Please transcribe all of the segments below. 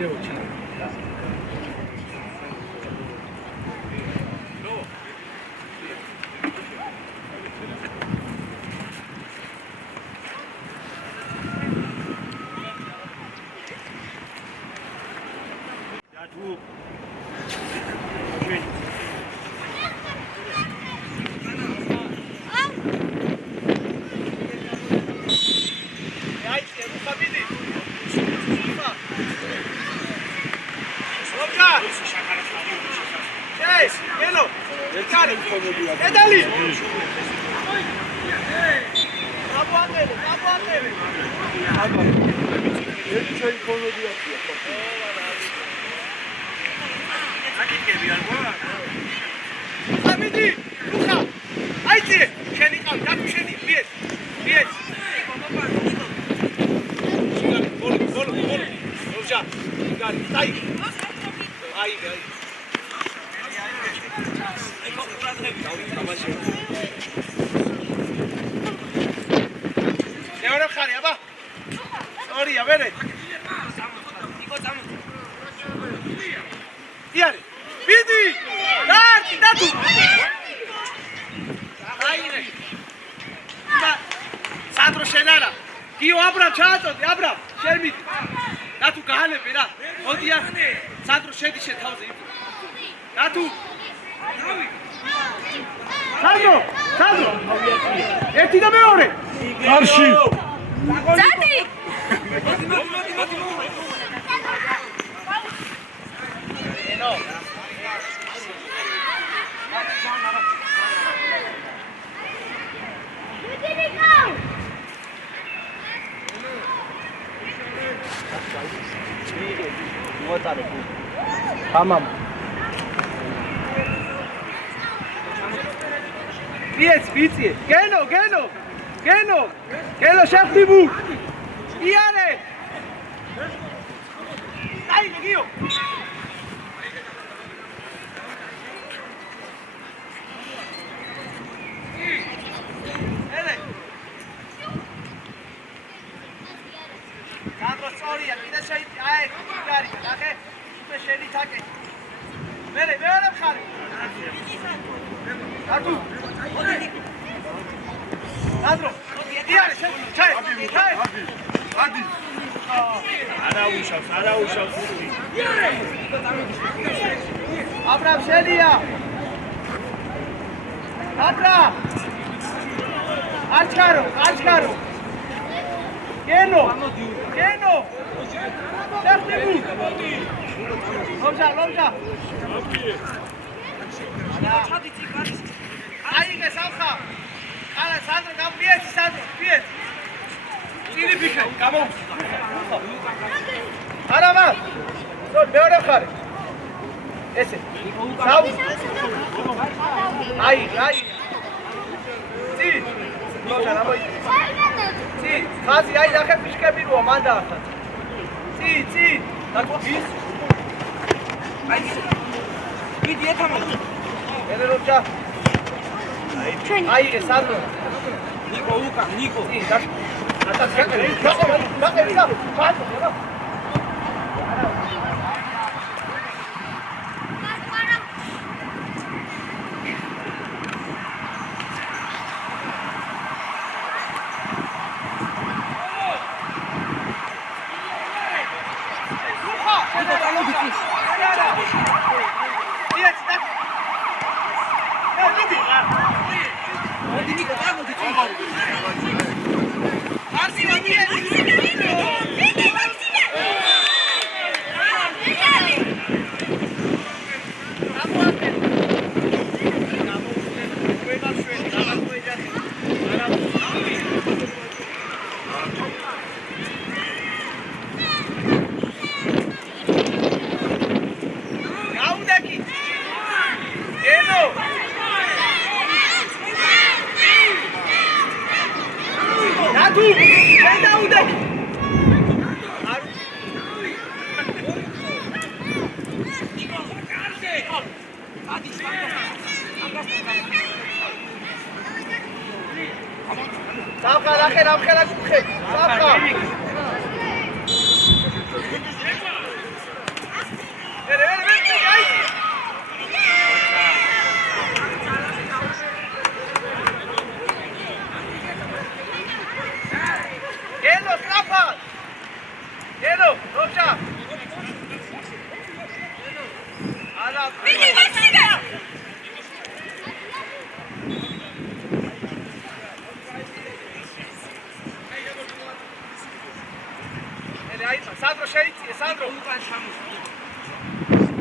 ვიდეო ჩავა. Tamam. Bici. Geno, şartlı bu. İyare. Ay, gidiyor. Evet. Kadro soruya, bir de şey, ay, gari, bakın. Şeli takı. Böyle kal. Hadi. Kadro. Diğer çay. Hadi. Ara uşak. Abram Şeliya. Abram. Aç karo. Geno. Şartlı bu. Lomca. Ayıge salsa. Sandro, kam biec, Sandro. Cili pike, kamo. Arama. Meore xari. Ese. Sağ. Ay. Cili. Lomca, namo. Cili. Xazi, ay, daxe pike biruo, manda axta. Cili. Dako bis. Vidi tamam. Ele Lomca. Ayıge Sandro. Niko. Sí, Gelo, strapa! Gelo, Rocha! Ala, Vini, Maxime! Sandro, შეიძლება, Sandro.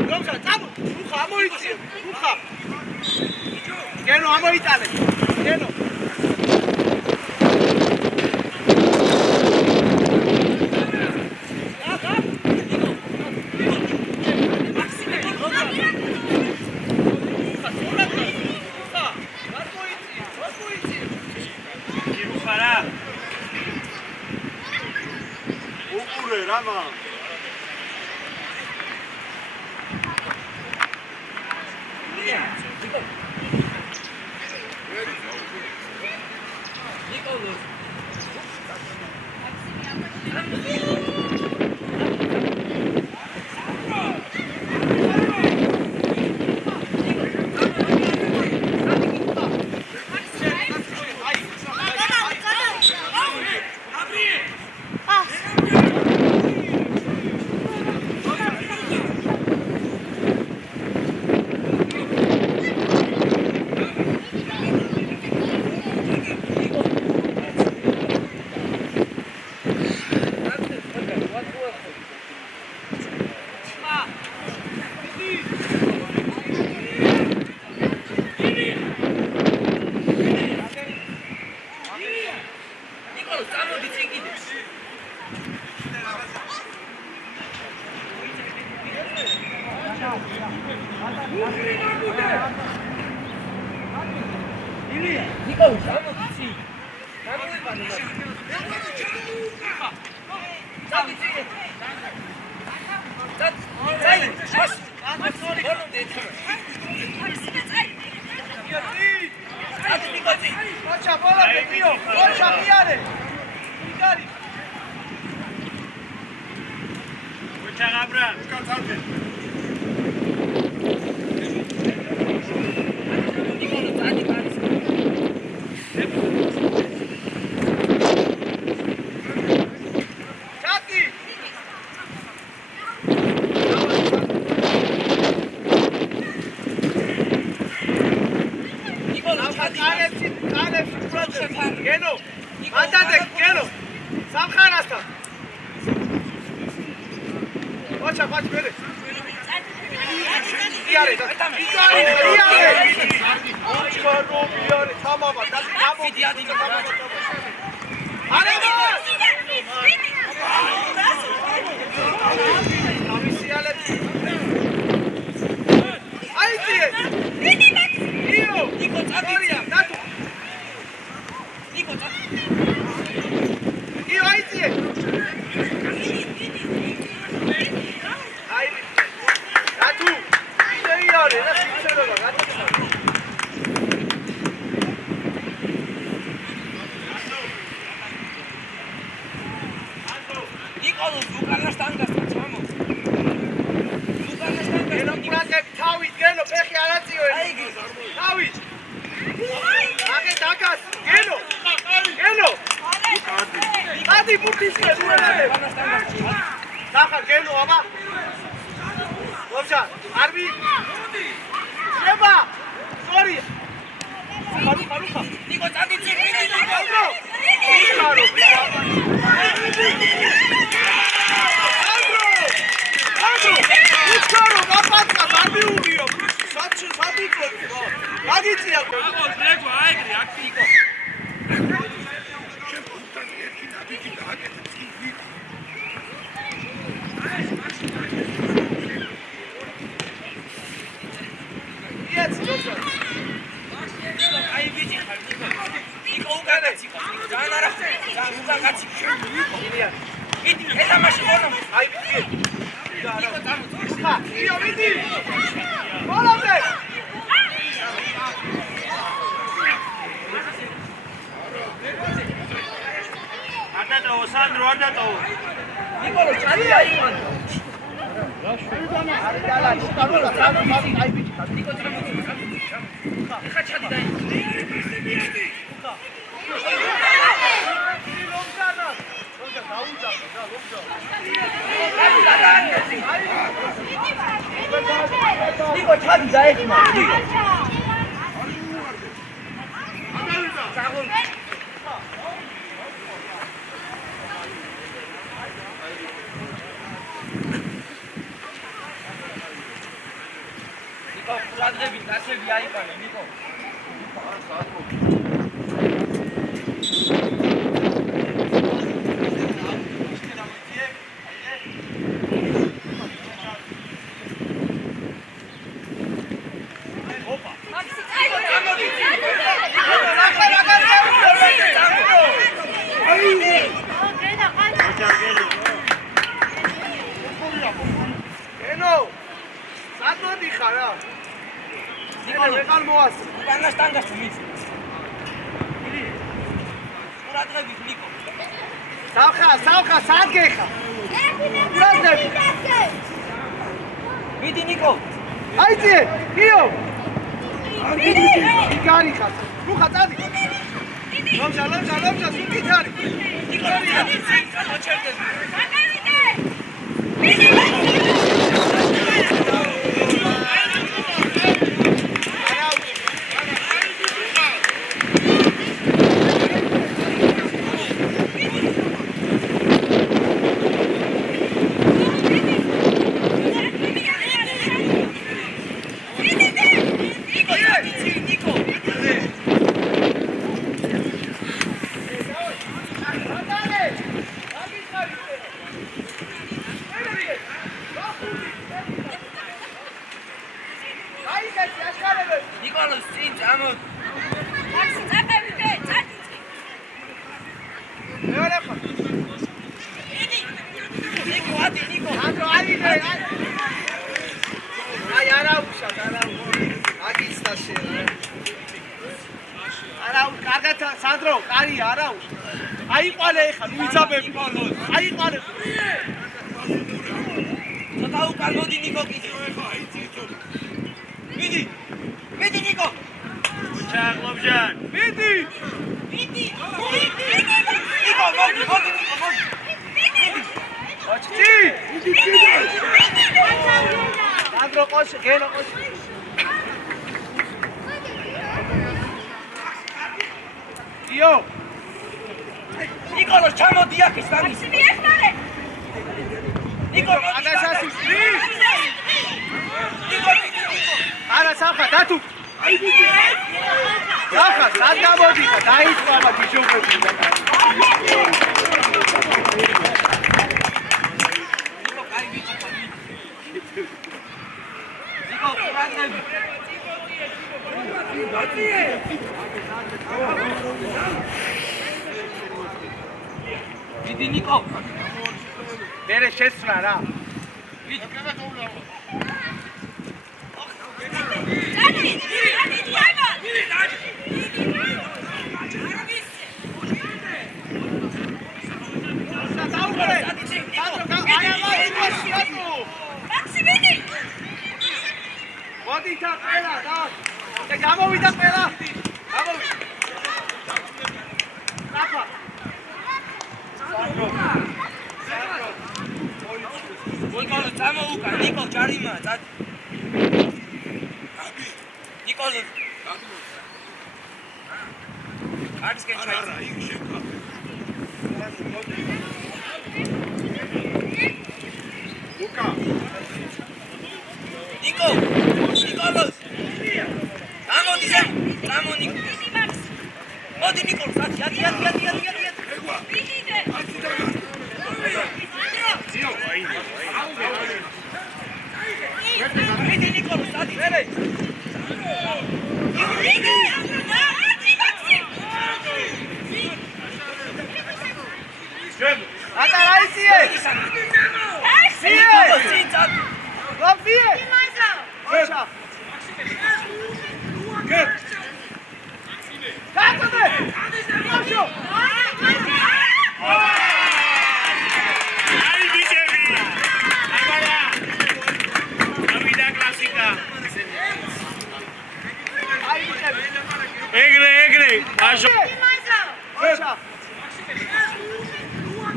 Rocha, წამო, უხა, ამოიწიე, უხა. გენო, ამოიტანე. გენო. Rama.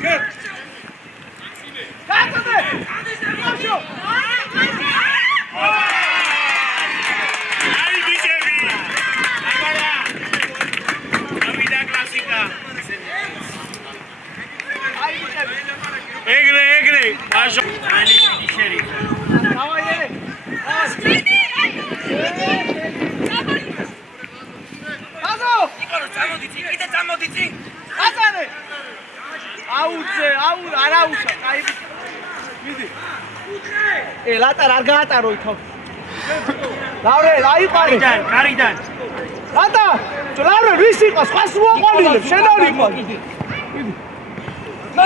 კაცადე! მაშო! აი ბიჭები! აბარა! ავიდა კლასიკა. აი ბიჭები! ეგრე, მაშო. აი ფინიშერი. დავაი ელე! კაცო! ნიკოლო, წამოდიცი, კიდე წამოდიცი. კაცადე! აუძე, არა უშა, აი მიდი. ლატარ არ გაატარო ითო. ლავრე, აიყარე. გარიდან. ლატა, ლავრე ვის იყო? სხვას მოაყოლილებ, შენ არ იყო. მიდი.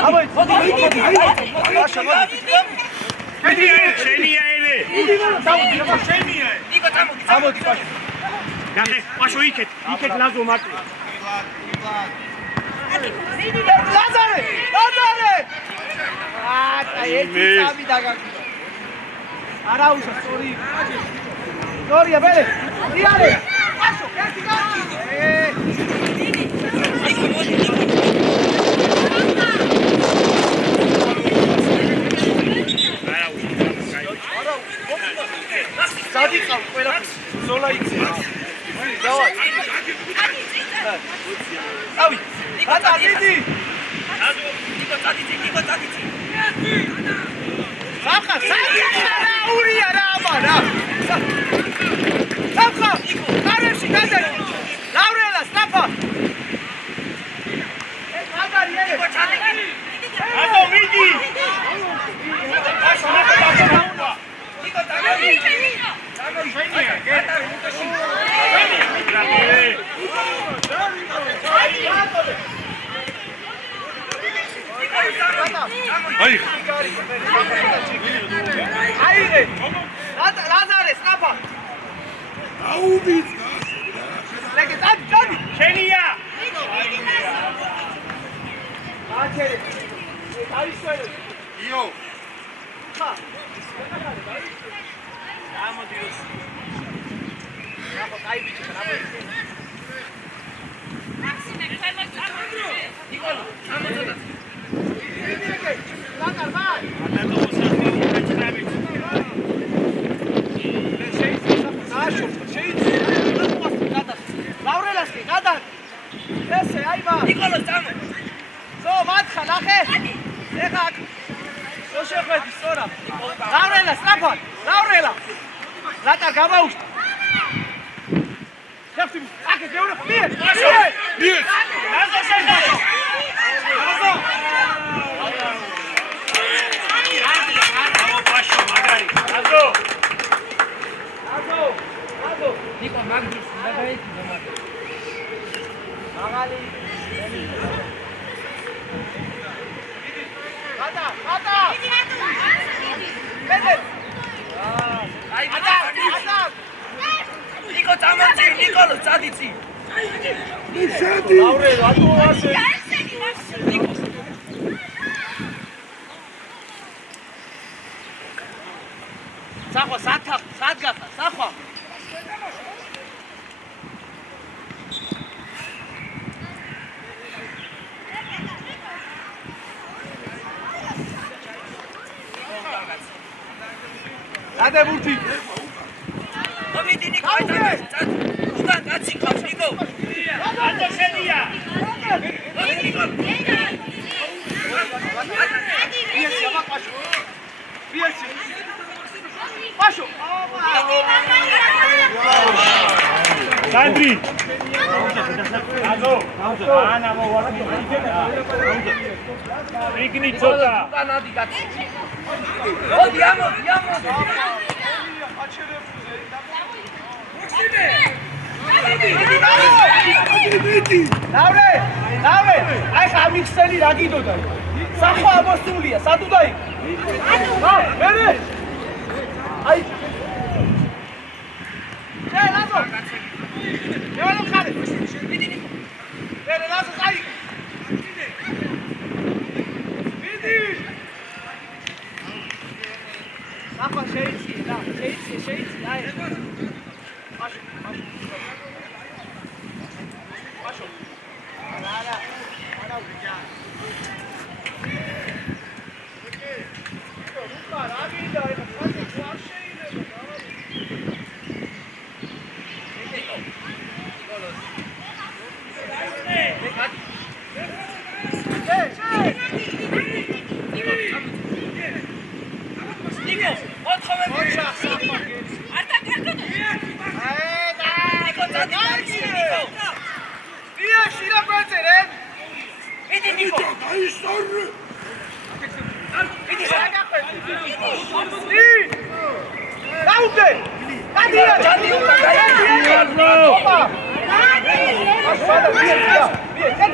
აბა, მოდი. აშა, მოდი. შენია ელე. დავუდი, შენია. ნიკო, წამოდი. ამოდი, პაშო. გახე, პაშო იქეთ ლაზო მარტო. ლაზარე! ერთი წამი დაგაგდა. არა უშა, სწორი. სწორია, ბელე. დიარე. პაშო, ერთი გაკი. სადიყავ ყველა ზოლა იქცე. დავა. ავი. ატა დიდი. ნიკო, წადიცი. საფხა, რა ურია რა აბარა. საფხა, კარებში გადაი. ლავრელა, საფხა. ეს მაგარი ელე. აზო მიდი. აშო, მაგარი. ნიკო, წამოდი. აი. აირე. ლაზარე, სწაფა. აუდი. ლეგე, დადი. შენია. აჩერე. აიშველე. იო. ხა. ამოდი როს. ნახო, აი ბიჭი, რა მოიწე. მაქსიმე, ყველა წამოდი. ნიკოლო, ამოწოდა. ლატარ, ვარ. ატატო მოსახი, გაჭრები. ლავრელასკი, გადან. ესე, აიმა. ნიკოლო, წამო. ზო, მათხა, ნახე. ეხა აქ. ზო შეხვედი, სწორა. ლავრელა, სწრაფად. ლავრელა. ლატარ, გამაუშტ. ხέφტი, აქე, გეურე, მიერ. მიერ. აზო შეხედო. აზო. ამო პაშო, მაგარი. აზო. ნიკო, მაგდის, გადაიქი და მაგ. მაღალი. გადა. მეთე. აი, ადა. ნიკო, წამოდი, ნიკოლო, წადიცი. შედი. ლავრე, რატო ასე? ნიკო. სახვა, სად გახა, სახვა. გადაბურთი. მომიდი ნიკო, წად. უკან კაცი ყავს, ნიკო. აზო შენია. მომიდი ნიკო. ბიეცი, აბა პაშო. ბიეცი. პაშო. სანდრი. აზო. ანა მოვარდი. იგნი ცოტა. უკანადი კაცი. მოდი, ამოდი. ლავრე, აი ხა მიხსენი რა გიდოდა? სახვა ამოსულია, სად უნდა იყო? მერე. აი. ლაზო. ევალო ხარე. მიდი. მერე ლაზო, აი. მიდი. სახვა შეიძლება, აი. პაშო. არა. Bitte, Geister! დაუდგე! გადია, ჩადიულა, გაიარია! ოპა! აშადა, მიეცა! მიეცა!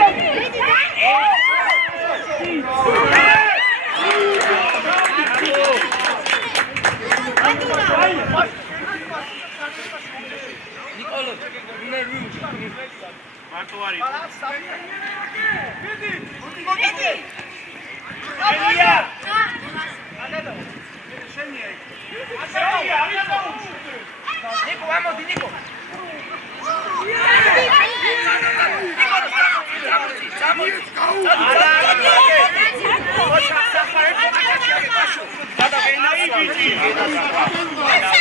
ნიკოლო, ნერვიულში. მარტო არის. მიდი! ელია! ნიკო, ამოდი, ნიკო.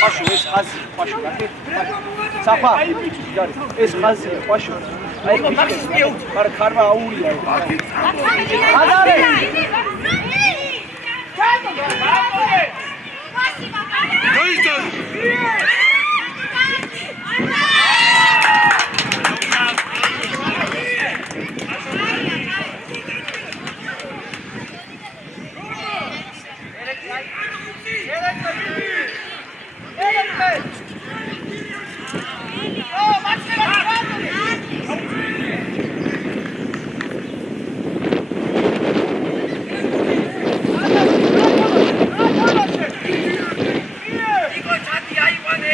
პაშო ეს ხაზი, პაშო გაკეთე. საფა. ეს ხაზი, პაშო. აი ბიჭი, ხარმა აურია. აზარე. Geister! ნიკო, ჩადი, აიყვანე.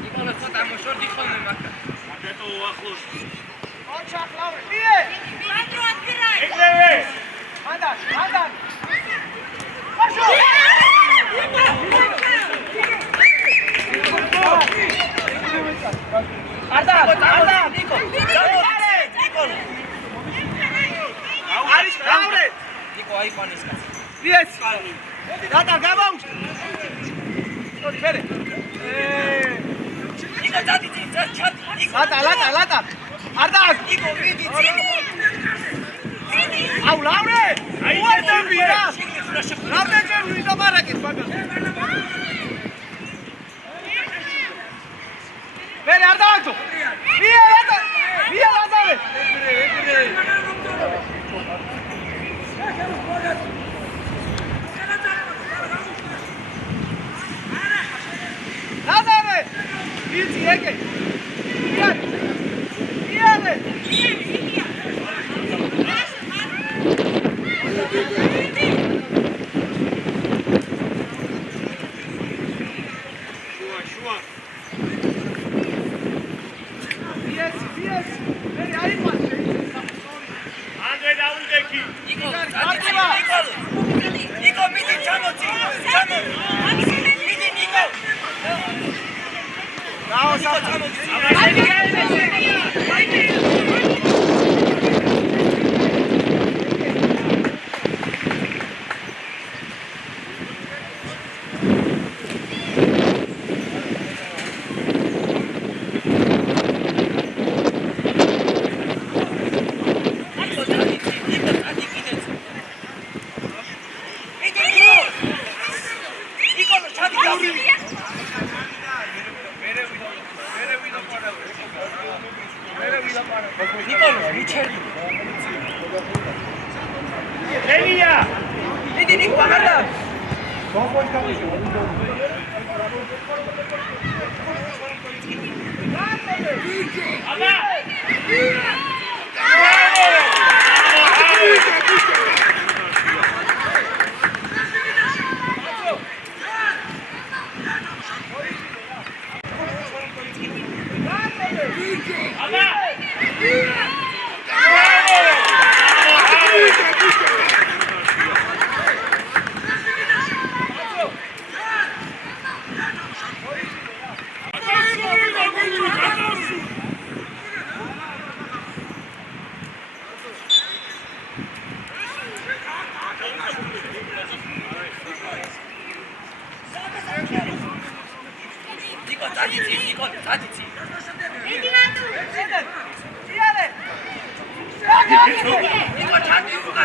ნიკოლო, ცოტა მოშორდი ხოლმე მაგა. აბეთო ახლოს. ეგრევე. მანდან, მანდან. პაშო. არდა, ნიკო. ნიკოლო. არის გავრე. ნიკო, აიყვანეს კაცი. მიეც. დატა გამაუშ. ორი ფერე. ნიკო, ჩადი, ჩადი. ლატა. არდა. ნიკო, მიდი, წინი. აუ ლავრე. უერთები რა. რამდენჯერ ვიდამარაკეთ მაგას. ფერე არ დავაგდო. მია ლაზარე. ლაზარე. იცი ეგე. მიანე. შუა. მე აიყვან. ანდრე დაუნდექი. ნიკო, ჩადი, ნიკო, მიდი, ჩამოწი. მიდი, ნიკო. რაო ნიკო, ჩამოწი. ელია! მიდი, ნიკო, აღარა. აბა!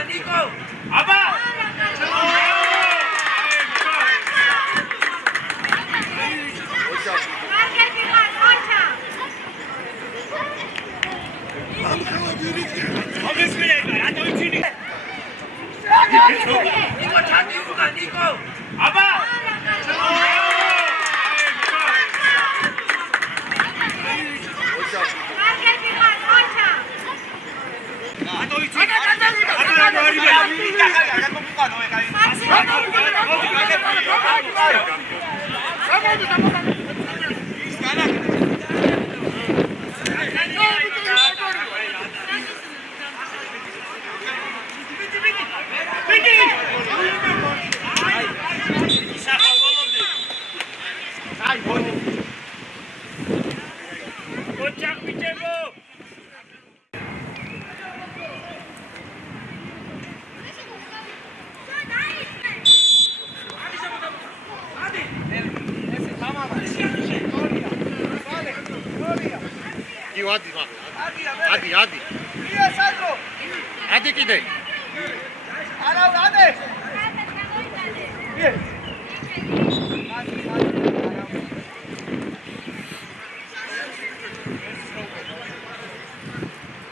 Nico, აბა ნიკო ჩანდი უკან ნიკო აბა ადი ადი კიდე არა ადი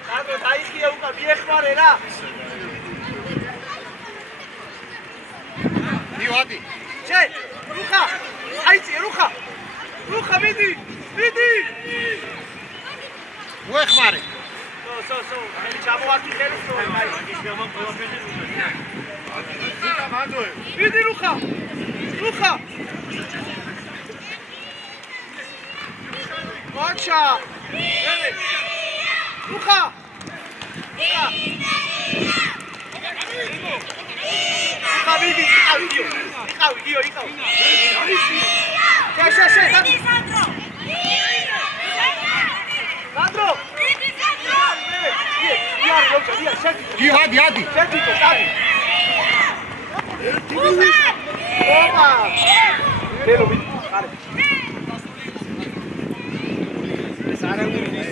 სანდრო დაიხია უკან მიეხმარე რა ადი შენ რუხა აიწი რუხა მიდი უეხმარე სო მე ჩამოვარდი ხელოსო მიდი რუხა მოჩა რუხა მიდი იყავი შე სანდრო ადი ოპა დელო მიდი ხარე ეს არა უნდა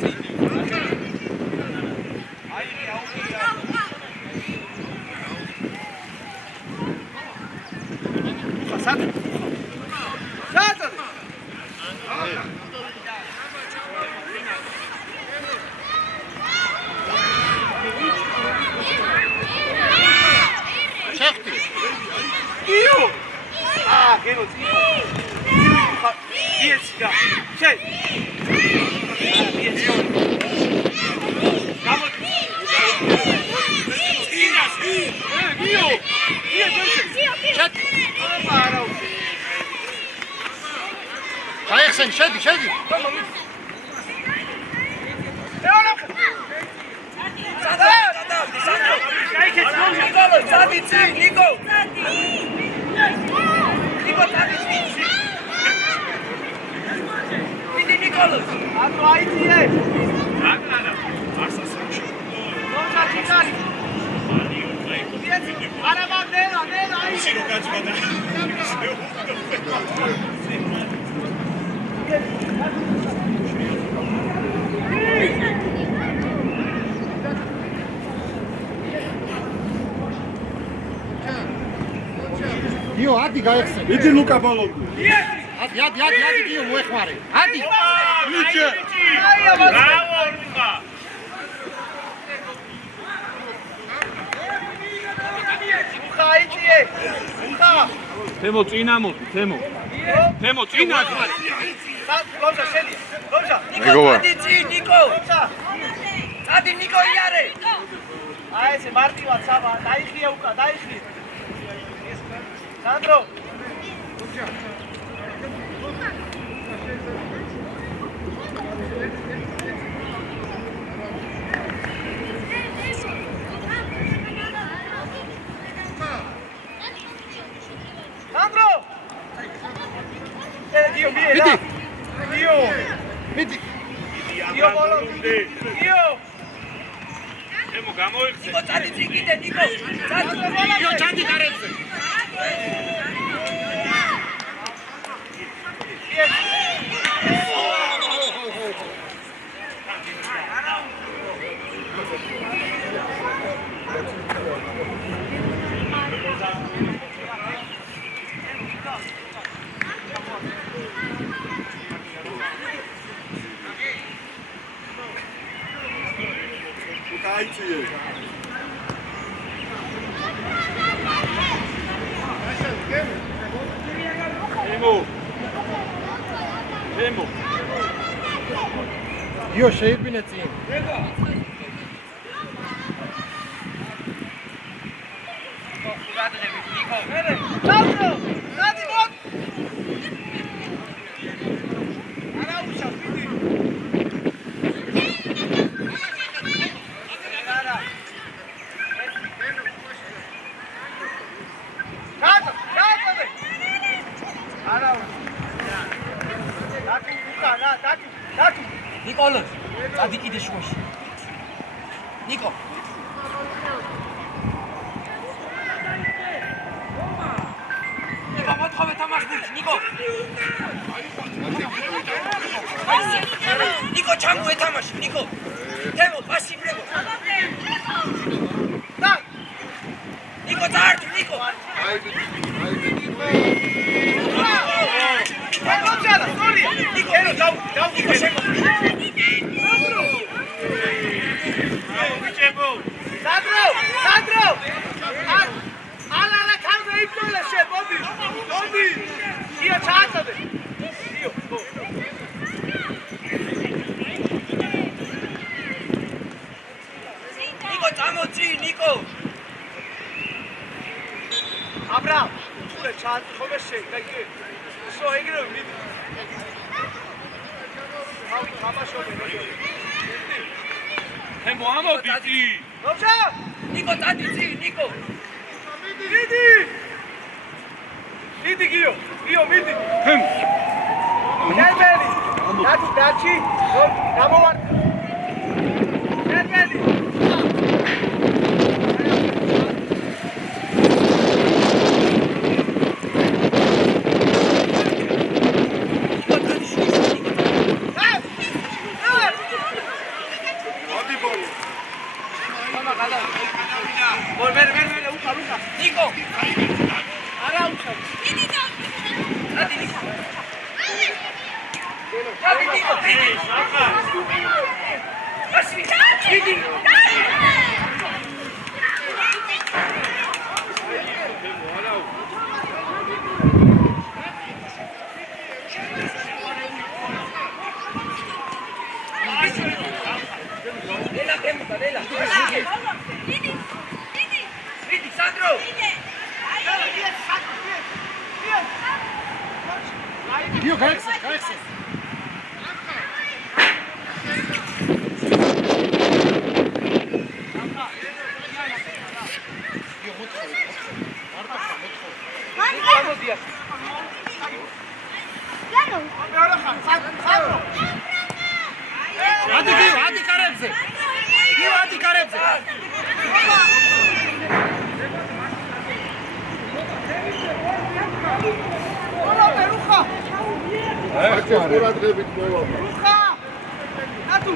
შედი ადი გაიხსენ მიდი ლუკა ბოლომდე ადი გიო მოეხმარე ადი მიჩე ბრავო ლუკა თემო წინა მოდი თემო წინა ლომჟა შედი ლომჟა ნიკო ადი ნიკო იარე აი ესე მარტივად საბა დაიხია უკან დაიხია სანდრო Io volonté. Io. Emo გამოიხსე. ნიკო წადი კიდე ნიკო. io ჩანდი გარეთზე. გიო შეიბინე წინ. ნიკოლოს წადი კიდე შუაში ნიკო ნიკო მოთხოვე თამაშს ნიკო ნიკო ჩამოე თამაში ნიკო თემო პასი ბრეგო და ნიკო წართ ნიკო ნიკო დაუ ნიკო შეგო Sandro! Ala camera iptola she, Bobby! Io chaatade. Io. Nico tamochi, Nico. Abraham, pure chaat khome she, like so egre mid. How shobe. Tempo amoditi. Rocha! Nico tadici, Nico. Vidi Gio, vidi. Gelmedi. Daci. Namo var. Gelmedi. Nico! Arauca! Nico! Vidi, Sandro! გიო გაიხსენ. გიო მოთხოვე. ადი გიო, ადი კარებზე. გიო, ადი კარებზე. ყურადღებით მოვა. Ruxa! Natu!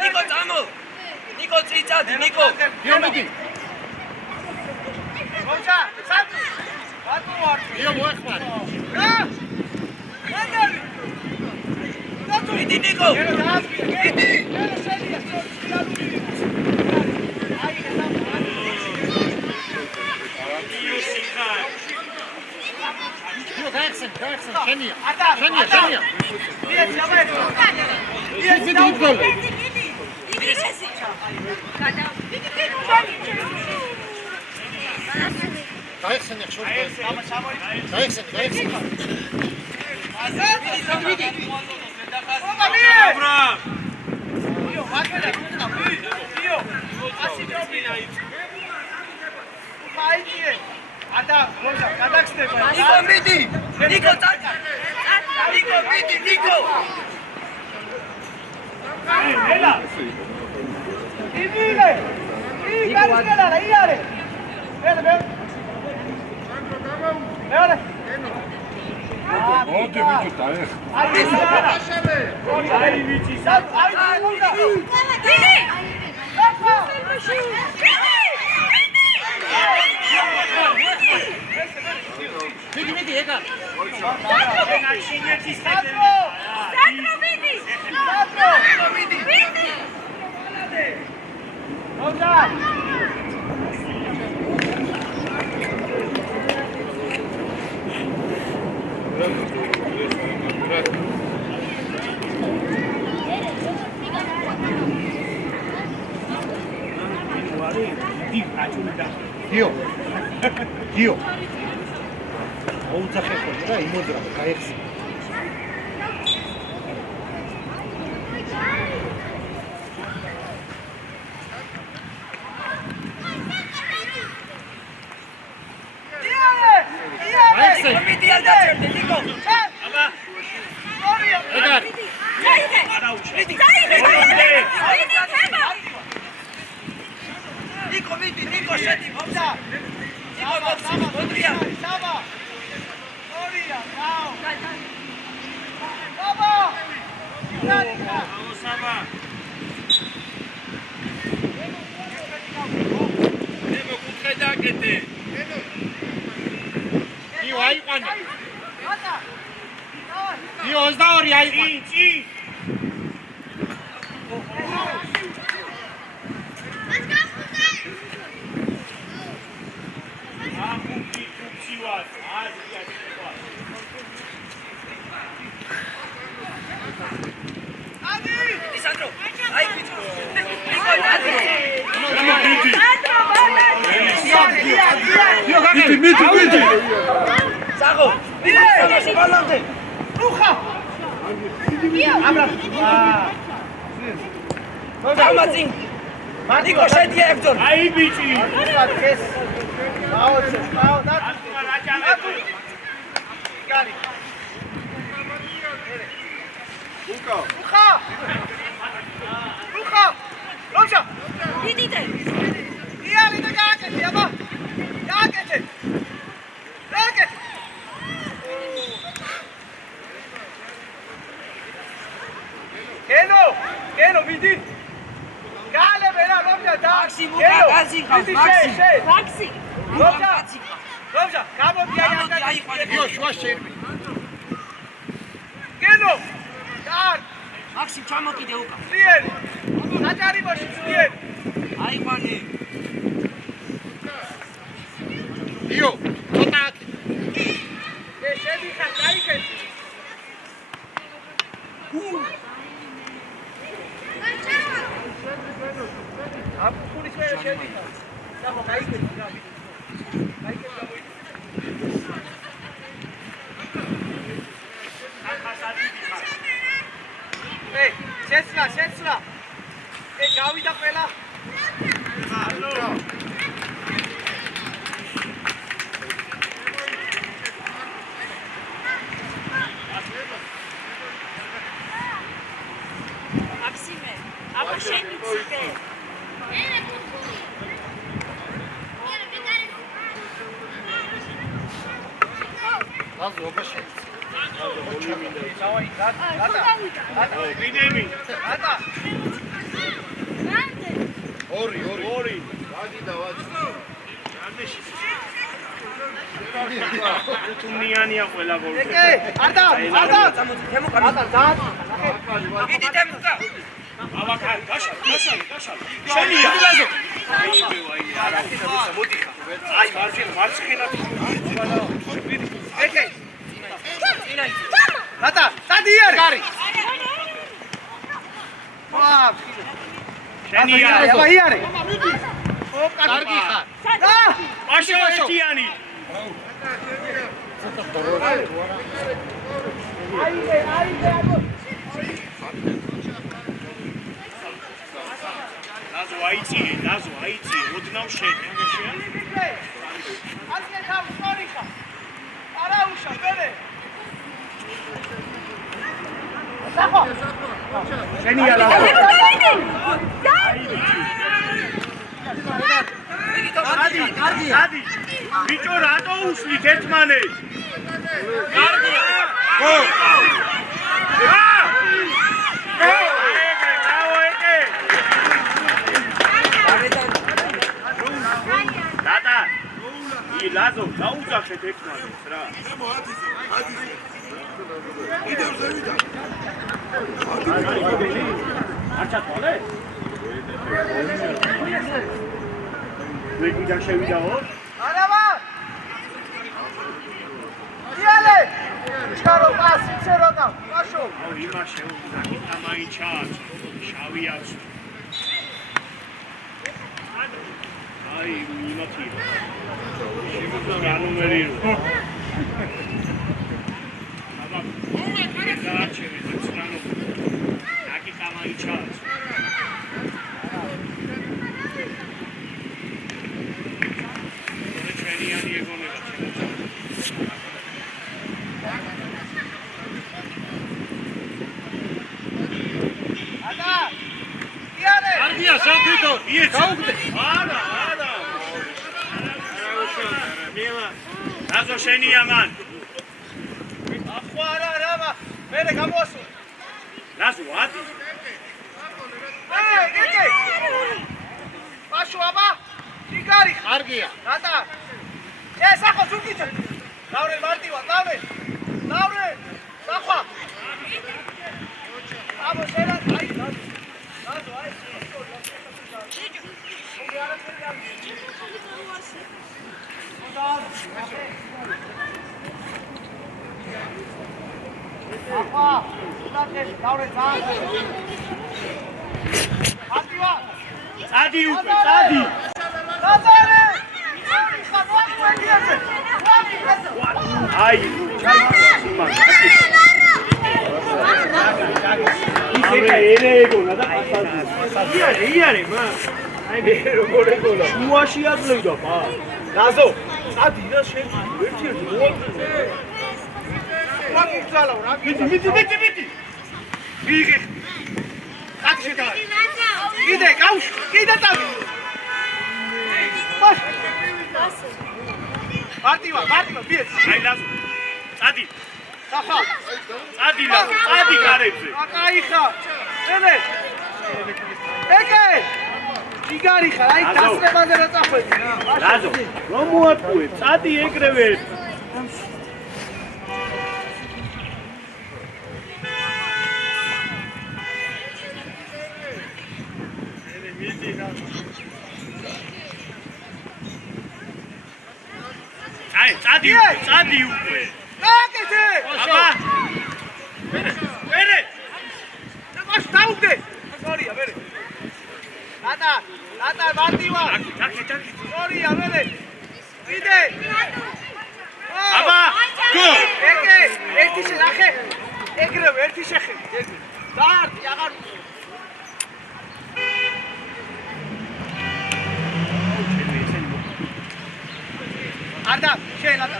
Nico tamo! Nico cicadi, Nico! გიო მიდი. Rocha! Sandro! Vatu var. გიო მოეხმარი. Vidi, Nico! Vidi! გიო გაიხსენ. შენია. გაიხსენ ახლა. გაიხსენ. Nico midi! Nico tata! Nico midi, Nico! Ela! Ibile! Gariskelala, iare! Bele. Bele. მოდი ვიჭი დაეხ. აი ვიცი, აი უნდა. დიდი! აფა! ჩინეთის სატრო მიდი. მოძა დიო დიო აუძახე ხოლმე რა იმოძრა გაიხსნა დიო 22 აიყვანე წი მიდი საღო ბალანზე რუხა აბრა დამაცინ ნიკო შედია ებძორ აი ბიჭი ეს მაოცე და გარი რუხა როჯა დიდიდე იალი და გააკეთე აბა გააკეთე გააკეთე კენო მიდი გაალებე რა როჯა და მაქსი მუკა გაზი ხავს მაქსი როჯა გამოდი აიყვანე დიო შუა შეერბი კენო დარ მაქსი ჩამოკიდე უკა ძლიერი საჯარი მოში ძლიერი აიყვანე დიო ცოტა შედი ხარ გაიქეცი აფხულის მე შედი ხარ დაბა გაიქეცი რა გაიქეცი შეცლა გავიდა ყველა მაქსიმე აბა შენი ციდე ლაზო ობაშე ვინემი ატა ორი ვადი და ვადი თუნიანია ყველა გოლი არტა დიდი თემუკა ავაკარ გაშა შენია აი მარცხენად ეკე ატა სტადიერ გარი ვაა შენია აბა იარე კარგი ხარ პაშო ერთიანი აიდე ნაზო აიწიე ოდნავ შენ ასე ხარ სტორიხა არაუშა დორე სახო შენია რა ადი ბიჭო რატო უსვით ერთმანეთს კარგია ხო ლაზო, დაუძახეთ ერთმანეთს რა. კიდევ ზევიდა. არ ჩათვალე? ვეგიდან შევიდაო? არავა! იალე! ჩარო პასი ცეროდა, გაშო. აუ იმა შეუძახე, ამაინ ჩააწო, შავი აქვს. აი, იმათი. შემოგვიდა ნომერი. აბა, გააჩერე და ცრანო. აკი ამაინ ჩააწო. ჩვენიანი ეგონება ადა! იალე! არგია სამთითო. გაუგდე. არა, არა. რაზო შენია მან? ახო არა, რავა! მერე გამოსულ. რაზო ადი? ეკე! პაშო აბა! იგარი! არგია. დადა! სახო ზუგიძე! დავრე მარტივა, დავრე! დავრე! სახვა! აბა შენა, აი, დადო, აი. ახვა! დადეს, დავრე, დავრე! მარტივა! წადი უკვე, წადი! დადარე! აი, ჩაიგდო მან. ისე ერე ეგონა და პასაჟი. იარე, მან. აი მე როგორ ეგონა. უაში აძლევდა პა. ნაზო, წადი რა შეჭი, ერთ-ერთი მოაწყო. ვაგიგზალავ რა. მიდი. ვიღე. წადი შეგა. კიდე, გაუშ, კიდე წადი. ბაშ. მარტივა, ბიეს. აი ლაზო. წადი. სახა. წადი ლაზო, წადი კარებზე. აკაიხა. ელე. ეკე. იგარი ხარ, აი დასწრებაზე რა წახვედი. ლაზო, რომ მოატყუე, წადი ეგრევე. აი, წადი უკვე. აკეთე. აბა. მერე. მას დაუგდე. სორია, მერე. დადა, მარტივა. აკე. სორია, მერე. კიდე. აბა. გო. ეკე, ერთი შეხე. ეგრევე ერთი შეხე. დაარტი, აღარ არდა, შეიძლება,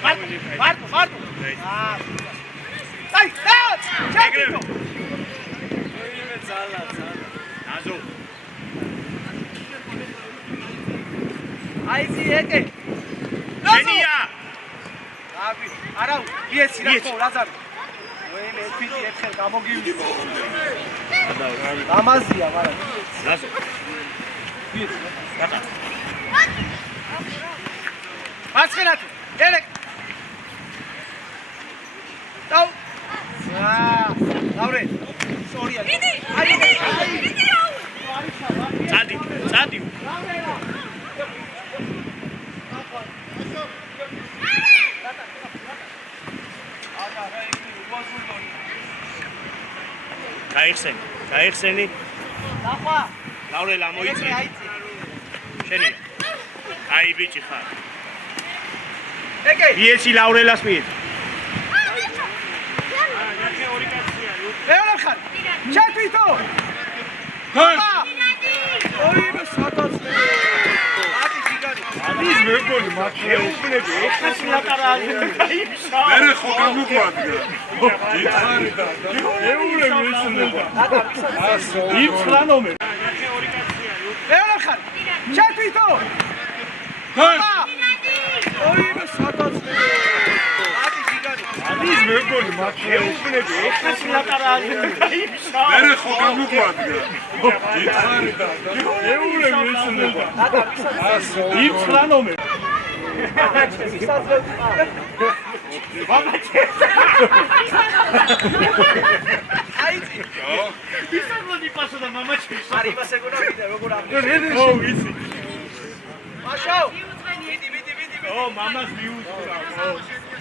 მარტო. აი, შეგრევ. აზო. აი ისი ეკე. შენია. აბი, არა, ვიეცი რა ხო, ლაზარი. ვეინე ფიტი ერთხელ გამოგივიდა. ამაზია, მაგრამ. აზო. ვიეცი. გადა. მარცხენად, ელეკ. დაუ. დავრე. სორია. მიდი. წადი. გაიხსენი. დახვა. ლავრელა მოიწე. აიცი. შენია. აი ბიჭი ხარ. ეკე. ვიეცი ლავრელას მიეთ. მეორე ხარ. შეთვითო. გა. ოი სადაცე. აკი გიგარი. ის მეგონი მათე. ეუბნები, ეხას ლატარალი. მერე ხო გამოგვადგა. ეუბნები ისნება. იცხრა ნომერი. მეორე ხარ. შეთვითო. გა. ოი სადაცე. აკი გიგარი. ის მეგონი მათე. ეუბნები, ეხას ლატარალი. მერე ხო გამოგვადგა. ეუბნები ისნება. იცხრა ნომერი. აიწი. ისაგლოდი პასო და მამაჩი. არი იმას ეგონა ვიდე როგორ ამ. ო ვიცი. მაშო. მიდი. ო მამას მიუძღვა.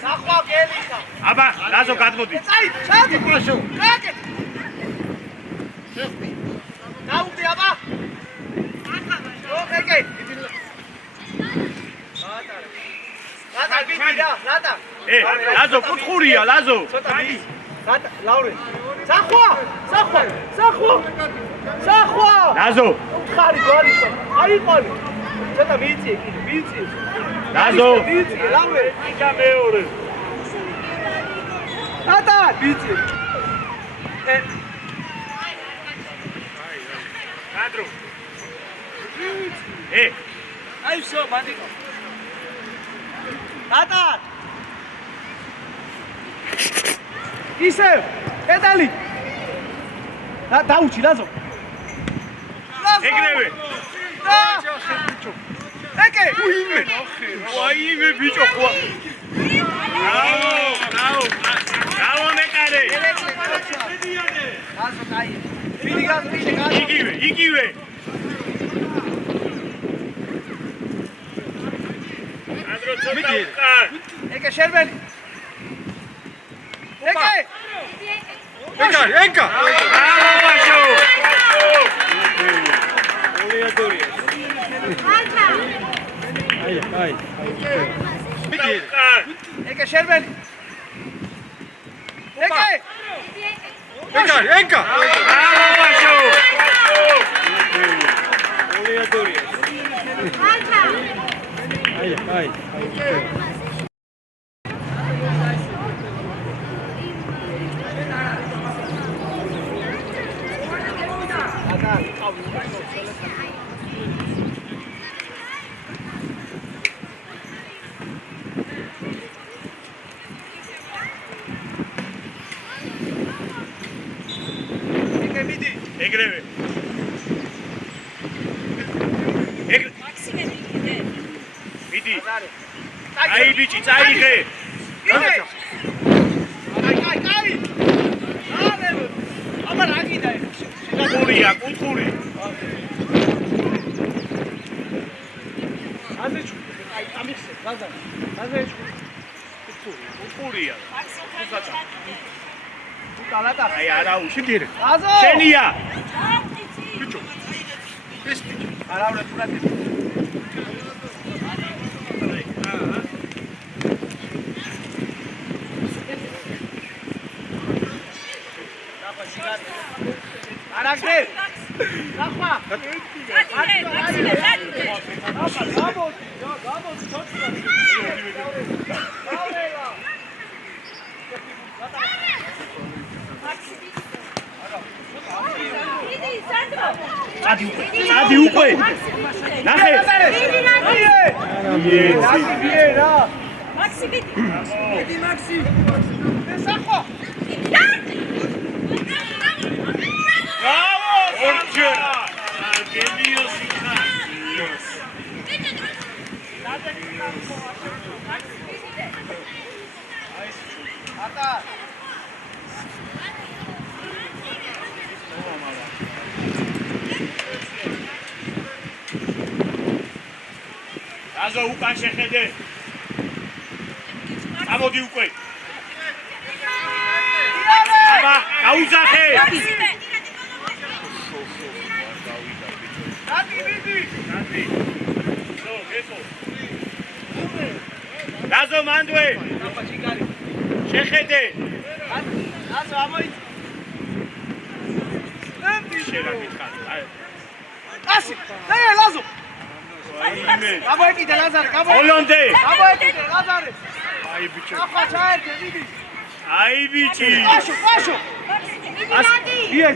სახვა გელიხა. აბა, რაზო გადმოდი. წაი, ჩადი მაშო. კაკე. დაუდი აბა. ო კაკე. ლატა ბიჭი ლატა. ლაზო კუთხურია, ლაზო. ცოტა მიდი. ლატა, ლაურე. სახვა. ლაზო. ხარი გორისო. აიყოლე. ცოტა მიიწი კიდე, მიიწი. ლაზო. მიიწი, ლაურე. და მეორე. ლატა, მიიწი. კადრო. აი всё, მანდიკო. ლატა. ისევ, პედალი. დაუჩი ლაზო. ეგრევე. ეკე. ვაიმე ბიჭო ხო. ბრავო მეკარე. ლაზო კაი. მიდი გაზო. იგივე. ანდრო ცოტა უკან. ეკე შერბელი. ეკე. ეკა. ბრავო მაშო. ოლეადორია. აი. ეკე შერბელი. ეკე. ეკა. ბრავო მაშო. ოლეადორია. აი. ეკე მიდი. ეგრევე. მაქსიმე მიგიდე. მიდი. აი ბიჭი, წაიღე. იდე. კაი. აბა რა გიდა ეს? კუთხური. აზე ჩუ. აი ამიხსე, გაზა. აზე ჩუ. კუთხურია. ლატა. აი არა უშინდირე. ლაზო. შენია. ბიჭო. არავე ფურატი. არაგდე. ახლა. მაქსიმე. გამოდი, ჩოჩლა. წადი უკვე. ნახე. რა. მაქსიმე. მაქსი. სახო. ბრავო! ორჯერ. გენიოსი ხარ. ატა. აზო უკან შეხედე. ამოდი უკვე. აბა, გაუძახე. მაქსიმე. რაზო მანდვე. შეხედე. ლაზო ამოიწ. შელა მითხარ. ასი. ლაზო. აიმე. გამოეკიდე ლაზარე, ოლონდე. გამოეკიდე ლაზარე. აი ბიჭო. ახლა ჩაერთე, მიდი. აი ბიჭი. პაშო.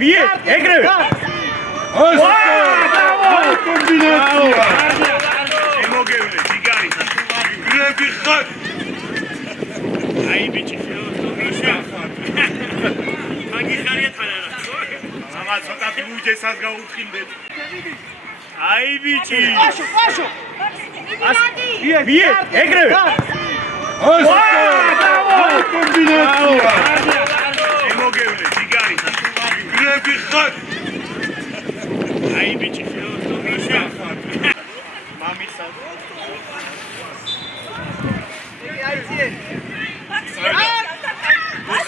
ვიე, ეგრევე. კომბინაცია. მოგევლე, ჯიგარი. გრები ხარ. აი ბიჭი. მაგი ხარია თანანა. სამა ცოტა ბუჯესას გაუთხილდეთ. აი ბიჭი. პაშო. ბიე, ეგრევე. კომბინაცია. მოგევლე, ჯიგარი. გრები ხარ. აი ბიჭი, მიშა. მამისა.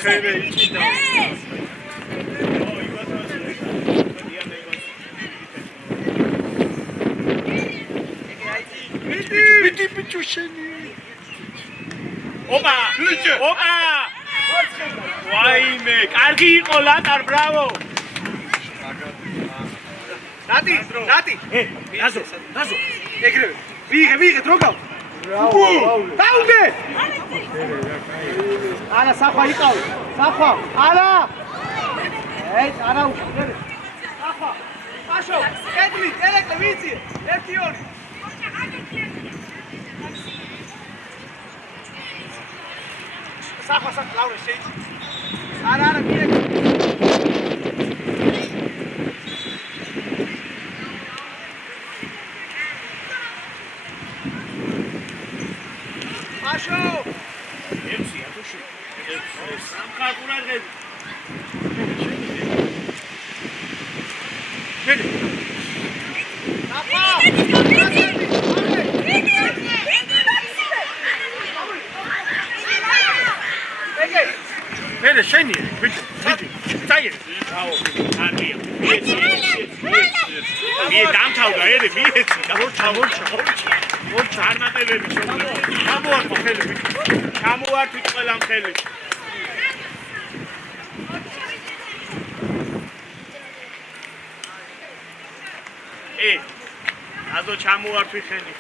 ხერე იქიდა. ბიტი ბიჭუშენი. ოპა! ოპა! ვაიმე, კარგი იყო ლატარ, ბრავო! ნატი, ნატი. ნაზო. ეგრევე. ვიღე, რო გავ. დაუნდე. არა, სახვა იყავ. სახვა. არა. არა უკიდე. სახვა. პაშო, კედლი, ერეკლე, ვიცი. 1-2. სახვა, ლავრე, შეიძლება. არა, მიერე. Pashó! მერე შენი, ბიჭი, წაიე. აო, არია. მie დამთავრდა, ერე, მიეცი, მორჩა, არ მატებები შეგრება. ჩამოართო ხელი, ბიჭი. ჩამოართვით ყველა მხელი. აზო ჩამოართვი ხელი.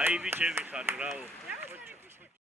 აი ბიჭები ხარ, ბრავო.